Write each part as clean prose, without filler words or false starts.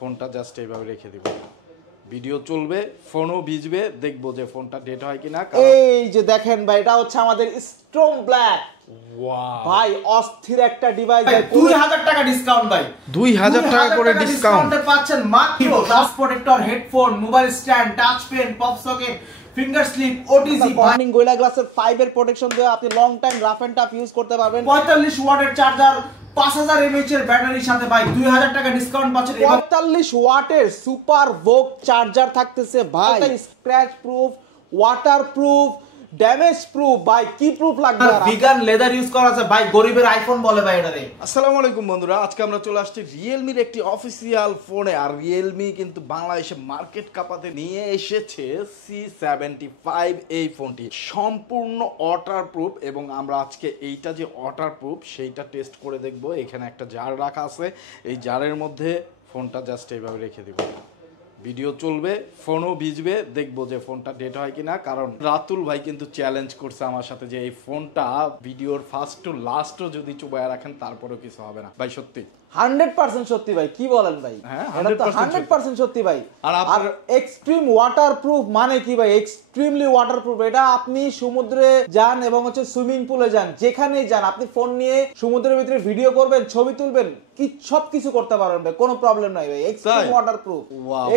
ফোনটা জাস্ট এইভাবে রেখে দিব, ভিডিও চলবে, ফোনও ভিজবে, দেখবো যে ফোনটা ডেট হয় কিনা। এই যে দেখেন ভাই, এটা হচ্ছে আমাদের স্ট্রং ব্ল্যাক। ওয়াও ভাই অস্থির একটা ডিভাইস, 2000 টাকা ডিসকাউন্ট ভাই, 2000 টাকা করে ডিসকাউন্টে পাচ্ছেন মাত্র glass protector, headphone, mobile stand, touch pen, pop socket, finger slip, OTG, warning, Gorilla গ্লাসের 5 এর প্রোটেকশন দিয়ে আপনি long time rough and tough use করতে পারবেন। 45 ওয়াটের চার্জার, 5000 mAh এর ব্যাটারির সাথে ভাই 2000 টাকা ডিসকাউন্ট পাচ্ছেন। 45 ওয়াটের সুপার ভোক চার্জার থাকতেছে ভাই, scratch proof, water proof, damage proof. ভাই কি প্রুফ লাগবে? ভিগান লেদার ইউজ করা আছে ভাই, গরিবের আইফোন বলে ভাই এটারে। আসসালামু আলাইকুম বন্ধুরা, আজকে আমরা চলে আসছি রিয়েলমির একটি অফিসিয়াল ফোনে। আর রিয়েলমি কিন্তু বাংলাদেশে মার্কেট কাঁপাতে নিয়ে এসেছে C75 এই ফোনটি, সম্পূর্ণ ওয়াটারপ্রুফ। এবং আমরা আজকে এইটা যে ওয়াটারপ্রুফ সেইটা টেস্ট করে দেখব। এখানে একটা জার রাখা আছে, এই জারের মধ্যে ফোনটা জাস্ট এইভাবে রেখে দিব, ভিডিও চলবে, ফোনও ভিজবে, দেখবো যে ফোনটা ডেট হয় কিনা। কারণ রাতুল ভাই কিন্তু চ্যালেঞ্জ করছে আমার সাথে যে এই ফোনটা ভিডিওর ফার্স্ট টু লাস্টও যদি চুবায় রাখেন তারপরেও কিছু হবে না। ভাই সত্যি 100% সত্যি ভাই, কি বলেন ভাই? হ্যাঁ 100% সত্যি ভাই। আর এক্সট্রিম ওয়াটারপ্রুফ মানে কি ভাই? Extremely waterproof. এটা আপনি সমুদ্রে যান এবং হচ্ছে সুইমিং পুলে যান, যেখানেই যান আপনি ফোন নিয়ে সমুদ্রের ভিতরে ভিডিও করবেন, ছবি তুলবেন, কি সব কিছু করতে পারবেন ভাই, কোনো প্রবলেম নাই ভাই। Extreme waterproof,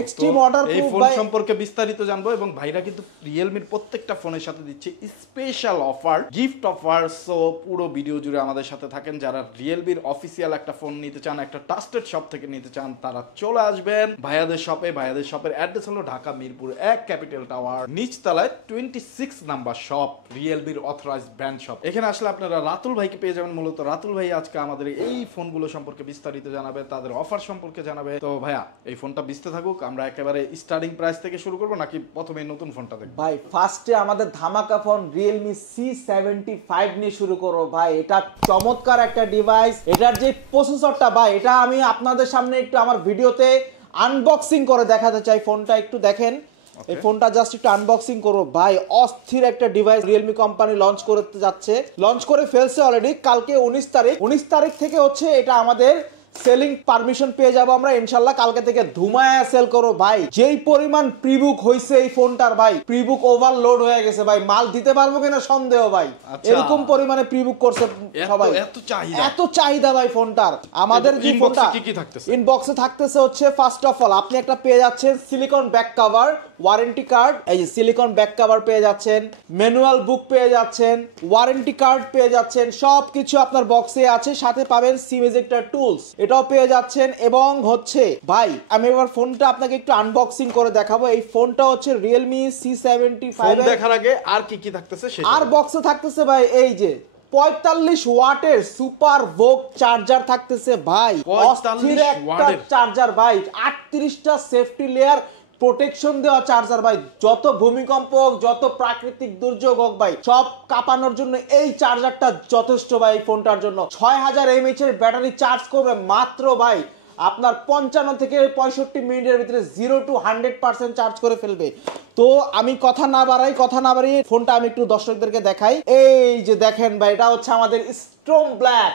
extreme waterproof. এই ফোন সম্পর্কে বিস্তারিত জানবো এবং ভাইরা কিন্তু রিয়েলমির প্রত্যেকটা ফোনের সাথে দিচ্ছে special offer, gift offer. So পুরো ভিডিও জুড়ে আমাদের সাথে থাকেন। যারা রিয়েলমির অফিসিয়াল একটা ফোন নিতে চান, একটা ট্রাস্টেড শপ থেকে নিতে চান, তারা চলে আসবেন ভাইয়াদের শপে। ভাইয়াদের শপের অ্যাড্রেস হলো ঢাকা মিরপুর 1 ক্যাপিটাল টাওয়ার, নিচতলায় 26 নাম্বার শপ, রিয়েলমির অথরাইজড ব্র্যান্ড শপ। এখানে আসলে আপনারা রাতুল ভাইকে পেয়ে যাবেন। মূলত রাতুল ভাই আজকে আমাদের এই ফোনগুলো সম্পর্কে বিস্তারিত জানাবে, তাদের অফার সম্পর্কে জানাবে। তো ভাইয়া এই ফোনটা বিস্তারিত থাকুক, আমরা একেবারে স্টার্টিং প্রাইস থেকে শুরু করব নাকি প্রথমে নতুন ফোনটা দেখব? ভাই ফার্স্টে আমাদের ধামাকা ফোন রিয়েলমি C75 নিয়ে শুরু করব ভাই। এটা চমৎকার একটা ডিভাইস। এটার যে প্রসেসরটা ভাই, এটা আমি আপনাদের সামনে একটু আমার ভিডিওতে আনবক্সিং করে দেখাতে চাই। ফোনটা একটু দেখেন, এই ফোনটা জাস্ট একটু আনবক্সিং করব ভাই। অস্থির একটা ডিভাইস রিয়েলমি কোম্পানি লঞ্চ করতে যাচ্ছে, লঞ্চ করে ফেলছে অলরেডি। কালকে 19 তারিখ থেকে হচ্ছে এটা আমাদের সেলিং পারমিশন পেয়ে যাবো আমরা ইনশাআল্লাহ। কালকে থেকে ধুমায়া সেল করো ভাই। যেই পরিমাণ প্রিবুক হইছে এই ফোনটার ভাই, প্রিবুক ওভারলোড হয়ে গেছে ভাই। মাল দিতে পারবো কিনা সন্দেহ ভাই, এরকম পরিমাণে প্রিবুক করছে সবাই। এত চাহিদা ভাই ফোনটার। আমাদের যে ফোনটা ইনবক্সে থাকতেছে হচ্ছে, ফার্স্ট অফ অল আপনি একটা পেয়ে যাচ্ছেন silicon back cover, warranty card. এই যে সিলিকন ব্যাক কভার পেয়ে যাচ্ছেন, ম্যানুয়াল বুক পেয়ে যাচ্ছেন, ওয়ারেন্টি কার্ড পেয়ে যাচ্ছেন, সবকিছু আপনার বক্সে আছে। সাথে পাবেন সিম ইজেক্টর টুলস, এটাও পেয়ে যাচ্ছেন। এবং হচ্ছে ভাই আমি এবার ফোনটা আপনাকে একটু আনবক্সিং করে দেখাবো। এই ফোনটা হচ্ছে রিয়েলমি C75। দেখার আগে আর কি কি থাকতেছে সেটা আর বক্সে থাকতেছে ভাই, এই যে 45 ওয়াটের সুপার ভোক চার্জার থাকতেছে ভাই, অস্থির একটা চার্জার ভাই। 38টা সেফটি লেয়ার প্রোটেকশন দেওয়া চার্জার ভাই। যত ভূমিকম্প হোক, যত প্রাকৃতিক দুর্যোগ হোক ভাই, সব কাঁপানোর জন্য এই চার্জারটা যথেষ্ট ভাই। ফোনটার জন্য 6000 mAh এর ব্যাটারি চার্জ করবে মাত্র ভাই আপনার 55 থেকে 65 মিনিটের ভিতরে 0 to 100% চার্জ করে ফেলবে। তো আমি কথা না বাড়িয়ে ফোনটা আমি একটু দর্শকদেরকে দেখাই। এই যে দেখেন ভাই, এটা হচ্ছে আমাদের স্ট্রং ব্ল্যাক।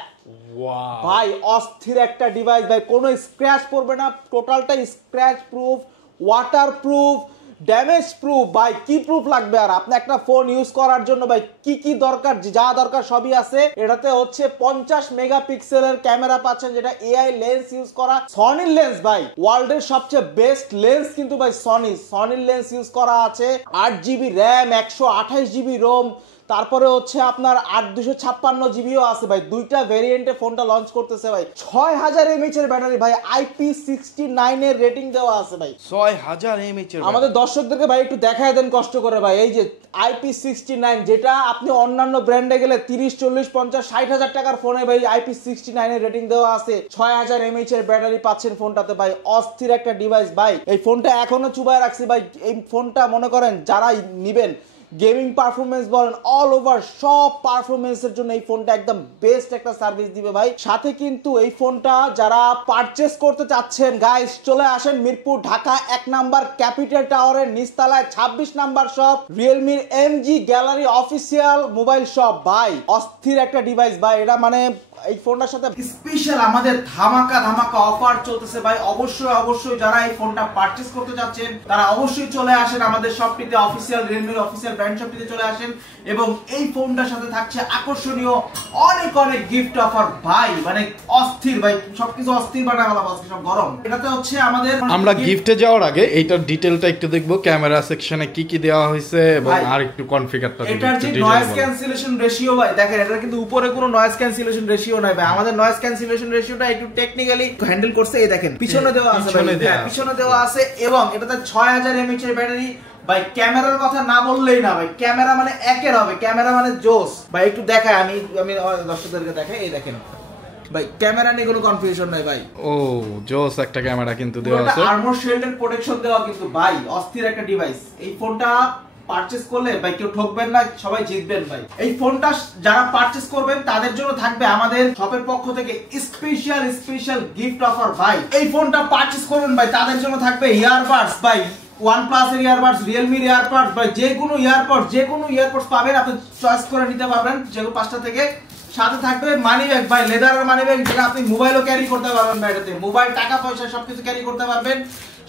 ভাই অস্থির একটা ডিভাইস ভাই, কোনো স্ক্র্যাচ পড়বে না, টোটালটা scratch proof, water proof, damage proof. ভাই কি প্রুফ লাগবে আর? আপনি একটা ফোন ইউজ করার জন্য ভাই কি কি দরকার, যা দরকার সবই আছে এটাতে। হচ্ছে 50 মেগাপিক্সেলের ক্যামেরা পাচ্ছেন, যেটা এআই লেন্স ইউজ করা, সনির লেন্স ভাই, ওয়ার্ল্ডের সবচেয়ে বেস্ট লেন্স কিন্তু ভাই সনির লেন্স ইউজ করা আছে। 8GB র্যাম, 128GB রোম, তারপরে হচ্ছে আপনার 8256GB আছে ভাই। দুইটা ভেরিয়েন্টে ফোনটা লঞ্চ করতেছে ভাই। 6000 mAh এর ব্যাটারি ভাই, IP69 এর রেটিং দেওয়া আছে ভাই। 6000 mAh এর। আমাদের দর্শকদেরকে ভাই একটু দেখায় দেন কষ্ট করে ভাই। এই যে IP69, যেটা আপনি অন্যান্য ব্র্যান্ডে গেলে 30, 40, 50, 60,000 টাকার ফোনে ভাই IP69 এর রেটিং দেওয়া আছে। 6000 mAh এর ব্যাটারি পাচ্ছেন ফোনটাতে ভাই। অস্থির একটা ডিভাইস ভাই। এই ফোনটা এখনো চুবায় রাখছি ভাই। এই ফোনটা মনে করেন যারা নিবেন, গেমিং পারফরমেন্স বলেন, অল ওভার সব পারফরমেন্সের জন্য এই ফোনটা একদম বেস্ট একটা সার্ভিস দিবে ভাই। সাথে কিন্তু এই ফোনটা যারা পারচেস করতে চাচ্ছেন গাইস, চলে আসেন মিরপুর ঢাকা 1 নাম্বার ক্যাপিটাল টাওয়ারের নিচতলায় 26 নাম্বার শপ, রিয়েলমির MG gallery official mobile shop. ভাই অস্থির একটা ডিভাইস ভাই, এটা মানে এই ফোনটার সাথে স্পেশাল আমাদের ধামাকা অফার চলতেছে ভাই। অবশ্যই যারা এই ফোনটা পারচেজ করতে যাচ্ছেন তারা অবশ্যই চলে আসেন আমাদের শপটিতে, অফিসিয়াল রিয়েলমির অফিসিয়াল ব্র্যান্ড শপটিতে চলে আসেন এবং এই ফোনটার সাথে থাকছে আকর্ষণীয় অনেক গিফট অফার ভাই, মানে অস্থির ভাই, সবকিছু অস্থির বানালাম আজকে, সব গরম। এটাতে হচ্ছে আমাদের, আমরা গিফটে যাওয়ার আগে এইটার ডিটেইলটা একটু দেখবো, ক্যামেরা সেকশনে কি দেওয়া হয়েছে এবং আর একটু কনফিগারটা দেখব। এটার যে নয়েজ ক্যান্সেলেশন রেশিও ভাই দেখেন, এটা কিন্তু উপরে কোনো নয়েজ ক্যান্সেলেশন রেশিও নাই ভাই, আমাদের নয়েজ ক্যান্সেলেশন রেশিওটা একটু টেকনিক্যালি হ্যান্ডেল করছে। এই দেখেন পিছনে দেওয়া আছে ভাই, পিছনে দেওয়া আছে এবং এটাতে 6000 mAh এর ব্যাটারি ভাই। ক্যামেরার কথা না বললেই না ভাই, ক্যামেরা মানে একের হবে, ক্যামেরা মানে জোস ভাই। একটু দেখাই আমি দর্শকদেরকে দেখাই, এই দেখেন ভাই, ক্যামেরা নিয়ে কোনো কনফিউশন নাই ভাই। ও জোস একটা ক্যামেরা কিন্তু দেওয়া আছে, আর্মর শিল্ডের প্রোটেকশন দেওয়া কিন্তু ভাই, অস্থির একটা ডিভাইস। এই ফোনটা পারচেজ করলে ভাই কেউ ঠকবেন না, সবাই জিতবেন ভাই। এই ফোনটা যারা পারচেজ করবেন তাদের জন্য থাকবে আমাদের শপের পক্ষ থেকে স্পেশাল গিফট অফার ভাই। এই ফোনটা পারচেজ করবেন ভাই, তাদের জন্য থাকবে ইয়ারবাডস ভাই, OnePlus এর ইয়ারবাডস, Realme এর ইয়ারবাডস ভাই, যে কোনো ইয়ারবাডস পাবেন, আপনি চয়েস করে নিতে পারবেন যে কোনো 5টা থেকে। সাথে থাকবে মানি ব্যাগ ভাই, লেদারের মানি ব্যাগ, যেটা আপনি মোবাইলও ক্যারি করতে পারবেন ভাই, এটাতে মোবাইল, টাকা পয়সা সবকিছু ক্যারি করতে পারবেন।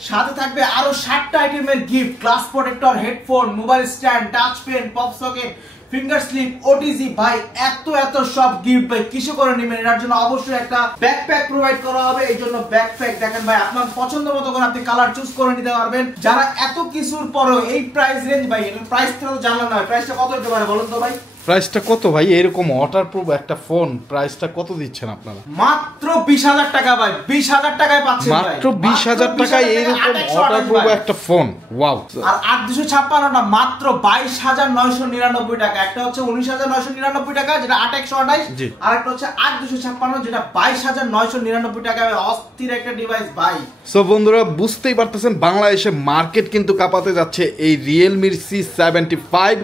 সাথে থাকবে আরো 7টা আইটেমের gift, glass protector, headphone, mobile stand, touch pen, pop socket, finger slip, OTG ভাই, এত সব গিফট ভাই। কিছু করে নেবেন, এর জন্য অবশ্যই একটা ব্যাকপ্যাক প্রোভাইড করা হবে। এই জন্য ব্যাকপ্যাক দেখেন ভাই, আপনার পছন্দ মতো করে আপনি কালার চুজ করে নিতে পারবেন। যারা এত কিছুর পরেও এই প্রাইস রেঞ্জ ভাই, এর প্রাইসটা তো জানলাম না, প্রাইসটা কত হতে পারে বলুন তো ভাই? প্রাইসটা কত ভাই? এরকম ওয়াটারপ্রুফ একটা ফোন প্রাইসটা কত দিচ্ছেন আপনারা? মাত্র 20000 টাকা ভাই, 20000 টাকায় পাচ্ছেন ভাই, মাত্র 20000 টাকায় এরকম ওয়াটারপ্রুফ একটা ফোন। ওয়াও। আর 8256 না, মাত্র 22999 টাকা। একটা হচ্ছে 19999 টাকা যেটা 8128, আর একটা হচ্ছে 8256 যেটা 22999 টাকা। অস্থির একটা ডিভাইস ভাই। সো বন্ধুরা বুঝতেই পারতেছেন, বাংলাদেশে মার্কেট কিন্তু কাঁপাতে যাচ্ছে এই রিয়েলমির C75।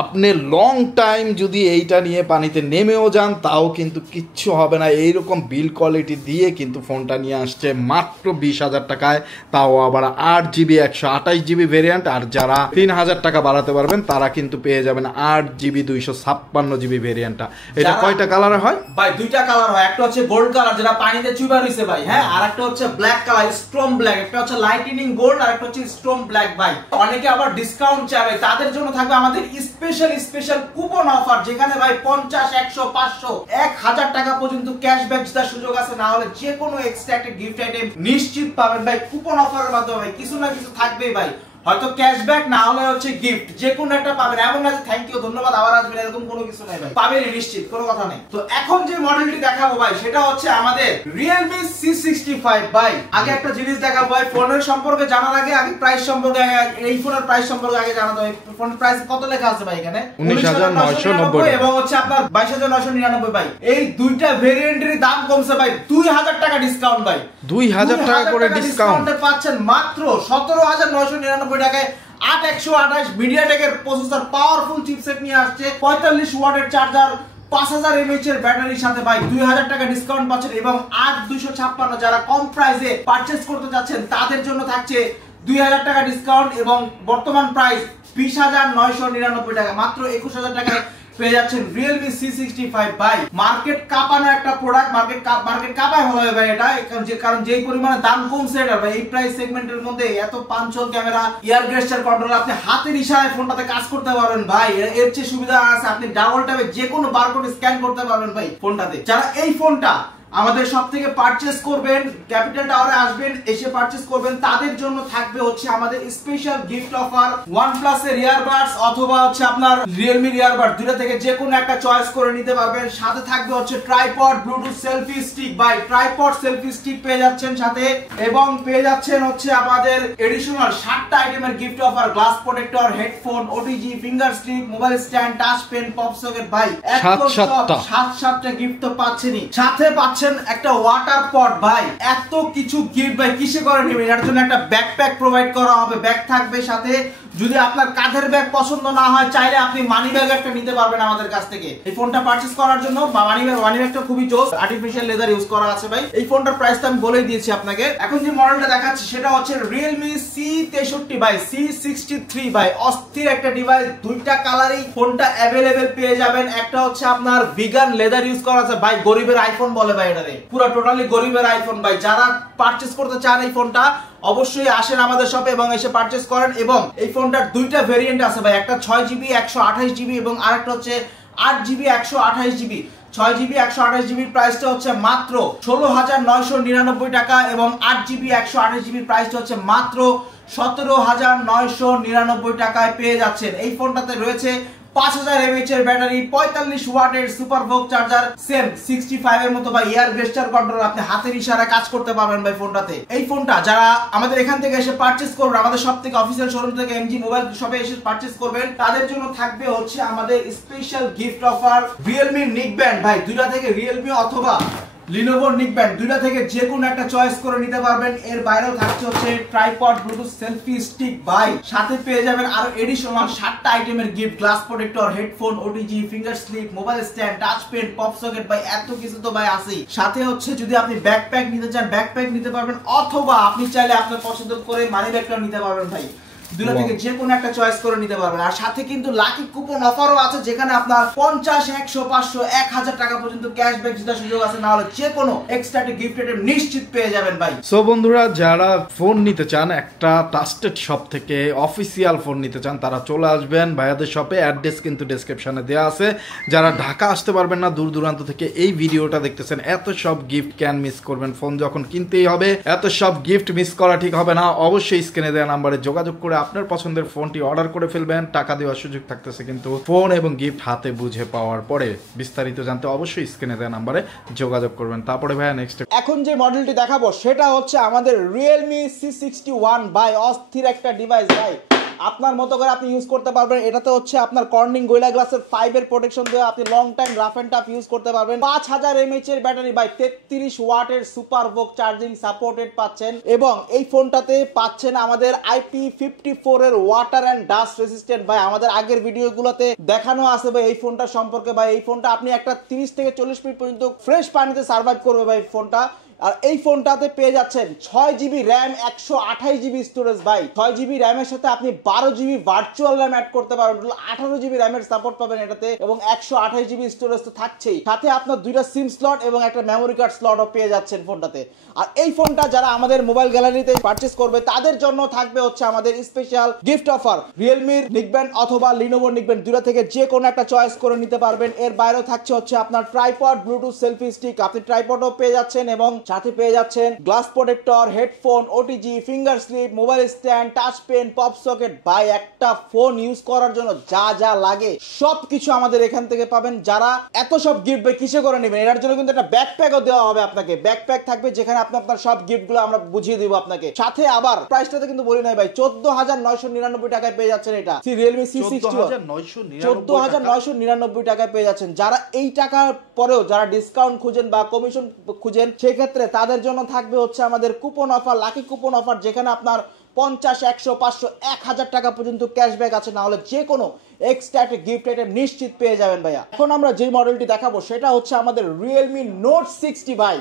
আপনি লং টাইম যদি এইটা নিয়ে পানিতে নেমেও যান তাও কিন্তু কিচ্ছু হবে না। এইরকম বিল কোয়ালিটি দিয়ে কিন্তু ফোনটা নিয়ে আসছে মাত্র 20000 টাকায়, তাও আবার 8GB 128GB ভেরিয়েন্ট। আর যারা 3000 টাকা বাড়াতে পারবেন তারা কিন্তু পেয়ে যাবেন 8GB 256GB ভেরিয়েন্টটা। এটা কয়টা কালারে হয় ভাই? 2টা কালার হয়, একটা হচ্ছে গোল্ড কালার যেটা পানিতে চুবা রইছে ভাই, হ্যাঁ, আর একটা হচ্ছে ব্ল্যাক কালার, স্টোন ব্ল্যাক। একটা হচ্ছে লাইটনিং গোল্ড আর একটা হচ্ছে স্টোন ব্ল্যাক ভাই। অনেকে আবার ডিসকাউন্ট চাবে, তাদের জন্য থাকবে আমাদের স্পেশাল কুপন অফার, যেখানে ভাই 50, 100, 500, 1000 টাকা পর্যন্ত ক্যাশব্যাক জেতার সুযোগ আছে। না হলে যে কোনো এক্সট্রা একটা গিফট আইটেম নিশ্চিত পাবেন ভাই কুপন অফারের মাধ্যমে। ভাই কিছু না কিছু থাকবেই ভাই, হয়তো ক্যাশব্যাক, না হলে হচ্ছে গিফট, যে কোনো একটা পাবেন। এমন না যে থ্যাংক ইউ, ধন্যবাদ, আবার আসবেন, এরকম কোনো কিছু নাই ভাই, পাবেনই নিশ্চিত, কোনো কথা নেই। তো এখন যে মডেলটি দেখাবো ভাই সেটা হচ্ছে আমাদের Realme C65 ভাই। আগে একটা জিনিস দেখাবো ভাই, ফোনের সম্পর্কে জানার আগে প্রাইস সম্পর্কে, এই ফোনের প্রাইস সম্পর্কে আগে জানাতে হবে। ফোনের প্রাইস কত লেখা আছে ভাই এখানে? 19990 এবং হচ্ছে আপনার 22999 ভাই। এই দুইটা ভেরিয়েন্টের দাম কমছে ভাই, 2000 টাকা ডিসকাউন্ট ভাই, 2000 টাকা করে ডিসকাউন্টে পাচ্ছেন মাত্র 17999 টাকায়। 8128 মিডিয়াটেকের প্রসেসর, পাওয়ারফুল চিপসেট নিয়ে আসছে, 45 ওয়াটের চার্জার, 5000 mAh এর ব্যাটারির সাথে ভাই 2000 টাকা ডিসকাউন্ট পাচ্ছেন। এবং 8256 যারা কম প্রাইসে পারচেজ করতে যাচ্ছেন তাদের জন্য থাকছে 2000 টাকা ডিসকাউন্ট এবং বর্তমান প্রাইস 20999 টাকা, মাত্র 21000 টাকায় পেয়ে যাচ্ছেন Realme C65 ভাই। মার্কেট কাঁপানো একটা প্রোডাক্ট, মার্কেট কাঁপায় হবে ভাই এটা, কারণ যেই পরিমাণে দাম কমছে এটা ভাই, এই প্রাইস সেগমেন্টের মধ্যে এত পাঞ্চল ক্যামেরা, ইয়ার গেস্টার কন্ট্রোল, আপনি হাতের ইশারায় ফোনটাতে কাজ করতে পারবেন ভাই। এর চেয়ে সুবিধা আছে, আপনি ডাবল ট্যাপে যে কোনো বারকোড স্ক্যান করতে পারবেন ভাই ফোনটাতে। যারা এই ফোনটা আমাদের সব থেকে পারচেজ করবেন, ক্যাপিটাল টাওয়ারে আসবেন, এসে পারচেজ করবেন, তাদের জন্য থাকবে হচ্ছে আমাদের স্পেশাল গিফট অফার। OnePlus এর ইয়ারবাডস অথবা হচ্ছে আপনার Realme এর ইয়ারবাড, দুটো থেকে যে কোনো একটা চয়েস করে নিতে পারবেন। সাথে থাকবে হচ্ছে ট্রাইপড, ব্লুটুথ সেলফি স্টিক ভাই, ট্রাইপড সেলফি স্টিক পেয়ে যাচ্ছেন সাথে, এবং পেয়ে যাচ্ছেন হচ্ছে আমাদের এডিশনাল 7টা আইটেমের gift offer, glass protector, headphone, OTG, finger slip, mobile stand, touch pen, pop socket ভাই, এত সব 7টা গিফট তো পাচ্ছেনই। সাথে পাচ্ছেন একটা ওয়াটার পট ভাই, এত কিছু গিফট ভাই কিসে করে নেবেন। এর জন্য একটা ব্যাকপ্যাক প্রোভাইড করা হবে, ব্যাগ থাকবে সাথে, যদি আপনার কাঁধের ব্যাগ পছন্দ না হয়, চাইলে আপনি মানি ব্যাগ একটা নিতে পারবেন আমাদের কাছ থেকে। এই ফোনটা পারচেজ করার জন্য মানি ব্যাগটা খুবই জোস, আর্টিফিশিয়াল লেদার ইউজ করা আছে ভাই। এই ফোনটার প্রাইস তো আমি বলেই দিয়েছি আপনাকে। এখন যে মডেলটা দেখাচ্ছি সেটা হচ্ছে Realme C63 ভাই, C63 ভাই, অস্থির একটা ডিভাইস। দুইটা কালারই ফোনটা অ্যাভেলেবেল পেয়ে যাবেন। একটা হচ্ছে আপনার ভিগান লেদার ইউজ করা আছে ভাই, গরিবের আইফোন বলে ভাই এটারে, পুরো টোটালি গরিবের আইফোন ভাই। যারা পারচেজ করতে চান এই ফোনটা অবশ্যই আসেন আমাদের শপে এবং এসে পারচেজ করেন। এবং এই ফোনটার দুইটা ভেরিয়েন্ট আছে ভাই, একটা 6GB 128GB এবং আরেকটা হচ্ছে 8GB 128GB। 6GB 128GB প্রাইসটা হচ্ছে মাত্র 16,999 টাকা এবং 8GB 128GB প্রাইসটা হচ্ছে মাত্র 17,999 টাকায় পেয়ে যাচ্ছেন। এই ফোনটাতে রয়েছে 5000 mAh এর ব্যাটারি, 45 ওয়াটের সুপার ভোগ চার্জার, সেম 65 এর মতো ভাই এয়ার গেস্টার কন্ট্রোল, আপনি হাতের ইশারায় কাজ করতে পারবেন ভাই ফোনটাতে। এই ফোনটা যারা আমাদের এখান থেকে এসে পারচেজ করবেন, আমাদের সব থেকে অফিসিয়াল শোরুম থেকে এমজি মোবাইল শপে এসে পারচেজ করবেন, তাদের জন্য থাকবে হচ্ছে আমাদের special gift offer. Realme neckband ভাই, দুইটা থেকে Realme অথবা Lenovo নিকব্যান্ড দুইটা থেকে যে কোনো একটা চয়েস করে নিতে পারবেন। এর বাইরেও থাকছে হচ্ছে ট্রাইপড, ব্লুটুথ সেলফি স্টিক ভাই, সাথে পেয়ে যাবেন আরো এডিশনাল 7টা আইটেমের gift, glass protector, headphone, OTG, finger slip, mobile stand, touch pen, pop socket ভাই, এত কিছু তো ভাই আছেই। সাথে হচ্ছে যদি আপনি ব্যাকপ্যাক নিতে চান ব্যাকপ্যাক নিতে পারবেন, অথবা আপনি চাইলে আপনার পছন্দ করে মানি ব্যাগটাও নিতে পারবেন ভাই। দুটো থেকে যে কোনো একটা চয়েস করে নিতে পারবেন। আর সাথে কিন্তু লাকি কুপন অফারও আছে, যেখানে আপনার 50, 100, 500, 1000 টাকা পর্যন্ত ক্যাশব্যাক জেতার সুযোগ আছে, না হলে যে কোনো এক্সট্রা গিফট আইটেম নিশ্চিত পেয়ে যাবেন ভাই। সো বন্ধুরা, যারা ফোন নিতে চান একটা ট্রাস্টেড শপ থেকে, অফিসিয়াল ফোন নিতে চান, তারা চলে আসবেন ভাইয়াদের শপে। অ্যাড্রেস কিন্তু ডেসক্রিপশনে দেওয়া আছে। যারা ঢাকা আসতে পারবেন না, দূর দূরান্ত থেকে এই ভিডিওটা দেখতেছেন, এত সব গিফট ক্যান মিস করবেন। ফোন যখন কিনতেই হবে, এত সব গিফট মিস করা ঠিক হবে না। অবশ্যই স্ক্রিনে দেওয়া নাম্বারে যোগাযোগ করে আপনার পছন্দের ফোনটি অর্ডার করে ফেলবেন। টাকা দেওয়ার সুযোগ থাকতেছে কিন্তু ফোন এবং গিফট হাতে বুঝে পাওয়ার পরে। বিস্তারিত জানতে অবশ্যই স্ক্রিনে দেওয়া নাম্বারে যোগাযোগ করবেন। তারপরে ভাইয়া নেক্সট এখন যে মডেলটি দেখাবো সেটা হচ্ছে আমাদের Realme C61 ভাই, অস্থির একটা ডিভাইস ভাই। আপনার মতো করে আপনি ইউজ করতে পারবেন। এটাতে হচ্ছে আপনার কর্নিং গোরিলা গ্লাসের 5 এর প্রোটেকশন দেওয়া, আপনি long time rough and tough use করতে পারবেন। 5000 mAh এর ব্যাটারি ভাই, 33 ওয়াটের সুপার ভোগ চার্জিং সাপোর্টেড পাচ্ছেন এবং এই ফোনটাতে পাচ্ছেন আমাদের IP54 এর ওয়াটার এন্ড ডাস্ট রেজিস্ট্যান্ট ভাই। আমাদের আগের ভিডিওগুলোতে দেখানো আছে ভাই এই ফোনটা সম্পর্কে ভাই। এই ফোনটা আপনি একটা 30 থেকে 40 মিনিট পর্যন্ত ফ্রেশ পানিতে সার্ভাইভ করবে ভাই ফোনটা। আর এই ফোনটাতে পেয়ে যাচ্ছেন 6GB র্যাম, 128GB স্টোরেজ ভাই। 6GB র্যামের সাথে আপনি 12GB ভার্চুয়াল র্যাম অ্যাড করতে পারবেন, 18GB র্যামের সাপোর্ট পাবেন এটাতে এবং 128GB স্টোরেজ তো থাকছেই। সাথে আপনার দুইটা সিম স্লট এবং একটা মেমোরি কার্ড স্লটও পেয়ে যাচ্ছেন ফোনটাতে। আর এই ফোনটা যারা আমাদের মোবাইল গ্যালারিতে পারচেজ করবে তাদের জন্য থাকবে হচ্ছে আমাদের special gift offer. Realme neckband অথবা Lenovo নিকব্যান্ড দুইটা থেকে যে কোনো একটা চয়েস করে নিতে পারবেন। এর বাইরেও থাকছে হচ্ছে আপনার ট্রাইপড, ব্লুটুথ সেলফি স্টিক, আপনি ট্রাইপডও পেয়ে যাচ্ছেন এবং সাথে পেয়ে যাচ্ছেন glass protector, headphone, OTG, finger slip, mobile stand, touch pen, pop socket ভাই। একটা ফোন ইউজ করার জন্য যা যা লাগে সবকিছু আমাদের এখান থেকে পাবেন। যারা এত সব গিফট ভাই কিসে করে নেবেন, এটার জন্য কিন্তু একটা ব্যাকপ্যাকও দেওয়া হবে আপনাকে। ব্যাকপ্যাক থাকবে যেখানে আপনি আপনার সব গিফটগুলো আমরা বুঝিয়ে দিব আপনাকে। সাথে আবার প্রাইসটাতে কিন্তু বলি নাই ভাই, 14,999 টাকায় পেয়ে যাচ্ছেন এটা Realme C61, 14,999 টাকায় পেয়ে যাচ্ছেন। যারা এই টাকার পরেও যারা ডিসকাউন্ট খুঁজেন বা কমিশন খুঁজেন, সেক্ষেত্রে তাদের জন্য থাকবে হচ্ছে আমাদের coupon offer, lucky coupon offer, যেখানে আপনার 50, 100, 500, 1000 টাকা পর্যন্ত ক্যাশব্যাক আছে, না হলে যে কোনো এক্সট্রা একটা গিফট আইটেম নিশ্চিত পেয়ে যাবেন ভাইয়া। এখন আমরা যে মডেলটি দেখাবো সেটা হচ্ছে আমাদের Realme Note 60 ভাই,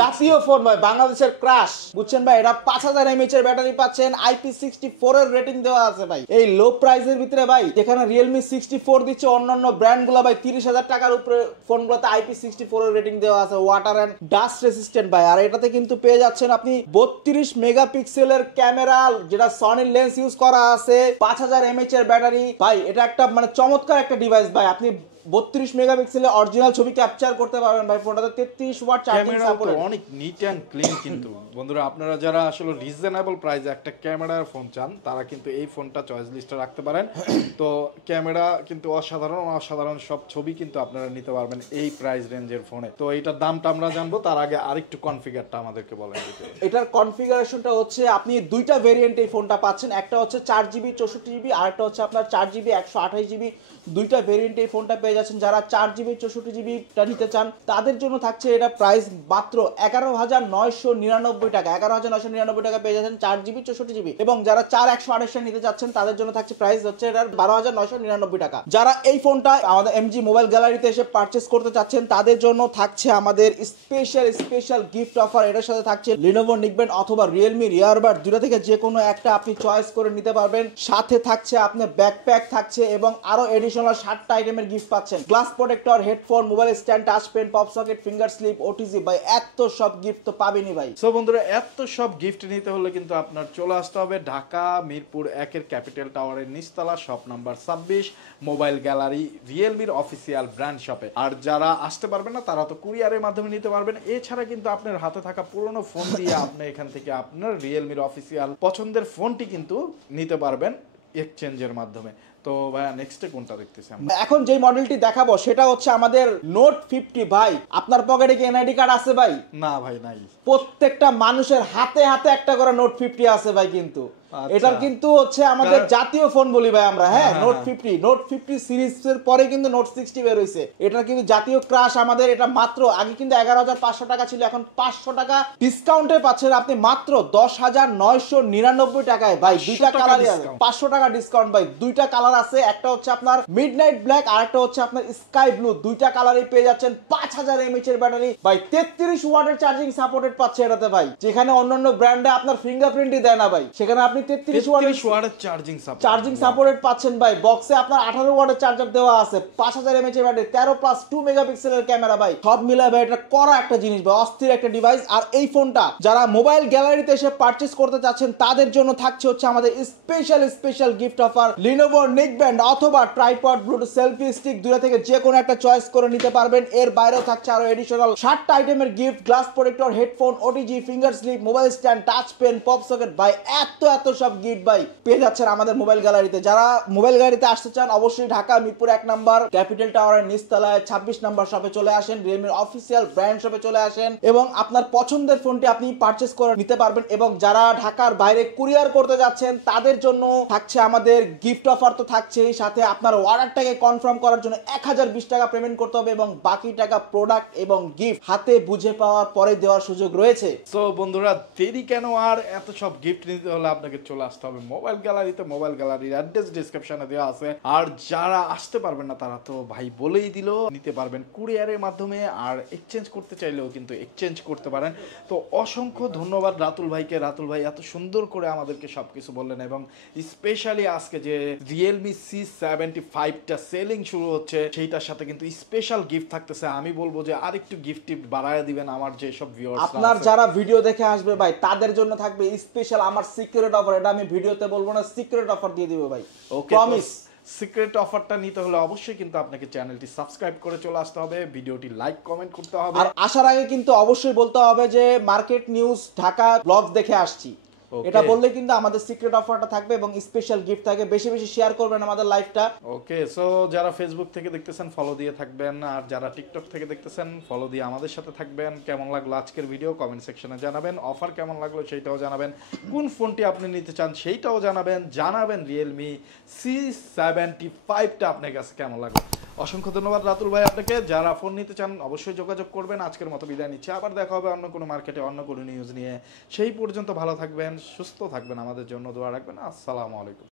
জাতীয় ফোন ভাই, বাংলাদেশের ক্রাশ, বুঝছেন ভাই। এটা 5000 mAh এর ব্যাটারি পাচ্ছেন, IP64 এর রেটিং দেওয়া আছে ভাই। এই লো প্রাইসের ভিতরে ভাই, যেখানে Realme 64 দিচ্ছে অন্যান্য ব্র্যান্ডগুলো ভাই 30,000 টাকার উপরে ফোনগুলোতে IP64 এর রেটিং দেওয়া আছে, ওয়াটার এন্ড ডাস্ট রেসিস্ট্যান্ট ভাই। আর এটাতে কিন্তু পেয়ে যাচ্ছেন আপনি 32 মেগাপিক্সেলের ক্যামেরা, যেটা সনির লেন্স ইউজ করা আছে, 5000 mAh এর ব্যাটারি ভাই। এটা একটা মানে চমৎকার একটা ডিভাইস ভাই। আপনি 32 মেগাপিক্সেলের অরিজিনাল ছবি ক্যাপচার করতে পারবেন ভাই। ফোনটাতে 33 ওয়াট চার্জিং সাপোর্ট, অনেক নিট এন্ড ক্লিন। কিন্তু বন্ধুরা, আপনারা যারা আসলে রিজনেবল প্রাইসে একটা ক্যামেরার ফোন চান, তারা কিন্তু এই ফোনটা চয়েস লিস্টে রাখতে পারেন। তো ক্যামেরা কিন্তু অসাধারণ সব ছবি কিন্তু আপনারা নিতে পারবেন এই প্রাইস রেঞ্জের ফোনে। তো এটার দামটা আমরা জানবো, তার আগে আরেকটু কনফিগারটা আমাদেরকে বলেন। এটার কনফিগারেশনটা হচ্ছে আপনি দুইটা ভেরিয়েন্টে এই ফোনটা পাচ্ছেন। একটা হচ্ছে 4GB 64GB, আর একটা হচ্ছে আপনার 4GB 128GB। দুইটা ভেরিয়েন্টে এই ফোনটা পেয়ে যাচ্ছেন। যারা 4GB 64GB নিতে চান তাদের জন্য থাকছে এটা প্রাইস মাত্র 11,999 টাকা। 11,999 টাকা পেয়ে যাচ্ছেন 4GB 64GB। এবং যারা 4128 নিতে যাচ্ছেন তাদের জন্য থাকছে প্রাইস হচ্ছে এটার 12,999 টাকা। যারা এই ফোনটা আমাদের এমজি মোবাইল গ্যালারিতে এসে পারচেজ করতে চাচ্ছেন তাদের জন্য থাকছে আমাদের স্পেশাল গিফট অফার। এটার সাথে থাকছে Lenovo Neckband অথবা Realme Earbud, দুটো থেকে যে কোনো একটা আপনি চয়েস করে নিতে পারবেন। সাথে থাকছে আপনার ব্যাকপ্যাক থাকছে এবং আরো এডিশনাল 7টা আইটেমের গিফট পাচ্ছেন। Glass protector, headphone, mobile stand, touch pen, pop socket, finger slip, OTG. ভাই এত সব গিফট তো পাবেনই ভাই। সো বন্ধুরা, এত সব গিফট নিতে হলে কিন্তু আপনার চলে আসতে হবে ঢাকা মিরপুর 1-এর ক্যাপিটাল টাওয়ারের নিচতলা শপ নাম্বার 26 মোবাইল গ্যালারি রিয়েলমির অফিসিয়াল ব্র্যান্ড শপে। আর যারা আসতে পারবেন না তারা তো কুরিয়ারের মাধ্যমে নিতে পারবেন। এছাড়া কিন্তু আপনার হাতে থাকা পুরনো ফোন দিয়ে আপনি এখান থেকে আপনার রিয়েলমির অফিসিয়াল পছন্দের ফোনটি কিন্তু নিতে পারবেন এক্সচেঞ্জের মাধ্যমে। তো ভাইয়া নেক্সটে কোনটা দেখতেছি আমরা? এখন যে মডেলটি দেখাবো সেটা হচ্ছে আমাদের নোট 50। ভাই আপনার পকেটে কি এনআইডি কার্ড আছে ভাই? না ভাই, নাই। প্রত্যেকটা মানুষের হাতে হাতে একটা করে নোট 50 আছে ভাই। কিন্তু এটার কিন্তু হচ্ছে আমাদের জাতীয় ফোন বলি ভাই আমরা। হ্যাঁ, নোট 50 সিরিজের পরে কিন্তু নোট 60 বের হইছে। এটা কিন্তু জাতীয় ক্রাশ আমাদের। এটা মাত্র আগে কিন্তু 11,500 টাকা ছিল, এখন 500 টাকা ডিসকাউন্টে পাচ্ছেন আপনি মাত্র 10,999 টাকায়। ভাই দুইটা কালারই আছে, 500 টাকা ডিসকাউন্ট ভাই। দুইটা কালার আছে, একটা হচ্ছে আপনার মিডনাইট ব্ল্যাক আর একটা হচ্ছে আপনার স্কাই ব্লু। দুইটা কালারই পেয়ে যাচ্ছেন 5000 mAh এর ব্যাটারি ভাই। 33 ওয়াটের চার্জিং সাপোর্টেড পাচ্ছে এটাতে ভাই। যেখানে অন্যান্য ব্র্যান্ডে আপনার ফিঙ্গারপ্রিন্টই দেয় না ভাই, সেখানে আপনি 33 ওয়াটের চার্জিং সাপোর্টেড পাচ্ছেন ভাই। বক্সে আপনার 18 ওয়াটের চার্জার দেওয়া আছে, 5000 mAh এর ব্যাটারি, 13+2 মেগাপিক্সেলের ক্যামেরা ভাই। সব মিলায় ভাই এটা করা একটা জিনিস ভাই, অস্থির একটা ডিভাইস। আর এই ফোনটা যারা মোবাইল গ্যালারিতে এসে পারচেজ করতে চাচ্ছেন তাদের জন্য থাকছে হচ্ছে আমাদের special gift offer. Lenovo Neckband অথবা ট্রাইপড, ব্লুটুথ সেলফি স্টিক, দুটো থেকে যে কোনো একটা চয়েস করে নিতে পারবেন। এর বাইরেও থাকছে আরো এডিশনাল 7টা আইটেমের gift. Glass protector, headphone, OTG, finger slip, mobile stand, touch pen, pop socket ভাই। এত সব গিফট ভাই পেয়ে যাচ্ছেন আমাদের মোবাইল গ্যালারিতে। যারা মোবাইল গ্যালারিতে আসতে চান অবশ্যই ঢাকা মিরপুর 1 নাম্বার ক্যাপিটাল টাওয়ারের নিচতলায় 26 নাম্বার শপে চলে আসেন, রিয়েলমির অফিসিয়াল ব্র্যান্ড শপে চলে আসেন এবং আপনার পছন্দের ফোনটি আপনি পারচেজ করে নিতে পারবেন। এবং যারা ঢাকার বাইরে কুরিয়ার করতে যাচ্ছেন তাদের জন্য থাকছে আমাদের গিফট অফার তো থাকছেই, সাথে আপনার অর্ডারটাকে কনফার্ম করার জন্য 1020 টাকা পেমেন্ট করতে হবে এবং বাকি টাকা প্রোডাক্ট এবং গিফট হাতে বুঝে পাওয়ার পরে দেওয়ার সুযোগ রয়েছে। সো বন্ধুরা, দেরি কেন আর? এত সব গিফট নিতে হলে আপনাকে চলে আসতে হবে মোবাইল গ্যালারিতে। মোবাইল গ্যালারির অ্যাড্রেস ডেসক্রিপশনে দেওয়া আছে। আর যারা আসতে পারবেন না তারা তো ভাই বলেই দিল, নিতে পারবেন কুরিয়ারের মাধ্যমে। আর এক্সচেঞ্জ করতে চাইলেও কিন্তু এক্সচেঞ্জ করতে পারেন। তো অসংখ্য ধন্যবাদ রাতুল ভাইকে। রাতুল ভাই এত সুন্দর করে আমাদেরকে সবকিছু বললেন এবং স্পেশালি আজকে যে রিয়েলমি C75টা সেলিং শুরু হচ্ছে সেইটার সাথে কিন্তু স্পেশাল গিফট থাকতেছে। আমি বলবো যে আরেকটু গিফট বাড়ায় দিবেন আমার যে সব ভিউয়ার্স। আপনার যারা ভিডিও দেখে আসবে ভাই তাদের জন্য থাকবে স্পেশাল আমার সিক্রেট অফার। এটা আমি ভিডিওতে বলবো না, সিক্রেট অফার দিয়ে দিব ভাই, ওকে? প্রমিস। সিক্রেট অফারটা নিতে হলে অবশ্যই কিন্তু আপনাকে চ্যানেলটি সাবস্ক্রাইব করে চলে আসতে হবে, ভিডিওটি লাইক কমেন্ট করতে হবে। আর আসার আগে কিন্তু অবশ্যই বলতে হবে যে মার্কেট নিউজ ঢাকা ব্লগ দেখে আসছি, এটা বললে কিন্তু আমাদের সিক্রেট অফারটা থাকবে এবং স্পেশাল গিফট থাকে। বেশি শেয়ার করবেন আমাদের লাইভটা। ওকে, সো যারা ফেসবুক থেকে দেখতেছেন ফলো দিয়ে থাকবেন, আর যারা টিকটক থেকে দেখতেছেন ফলো দিয়ে আমাদের সাথে থাকবেন। কেমন লাগলো আজকের ভিডিও কমেন্ট সেকশনে জানাবেন। অফার কেমন লাগলো সেইটাও জানাবেন। কোন ফোনটি আপনি নিতে চান সেইটাও জানাবেন। রিয়েলমি C75টা আপনার কাছে কেমন লাগলো। অসংখ্য ধন্যবাদ রাতুল ভাই আপনাকে। যারা ফোন নিতে চান অবশ্যই যোগাযোগ করবেন। আজকের মতো বিদায় নিচ্ছি, আবার দেখা হবে অন্য কোনো মার্কেটে অন্য কোনো নিউজ নিয়ে। সেই পর্যন্ত ভালো থাকবেন, সুস্থ থাকবেন, আমাদের জন্য দোয়া রাখবেন। আসসালামু আলাইকুম।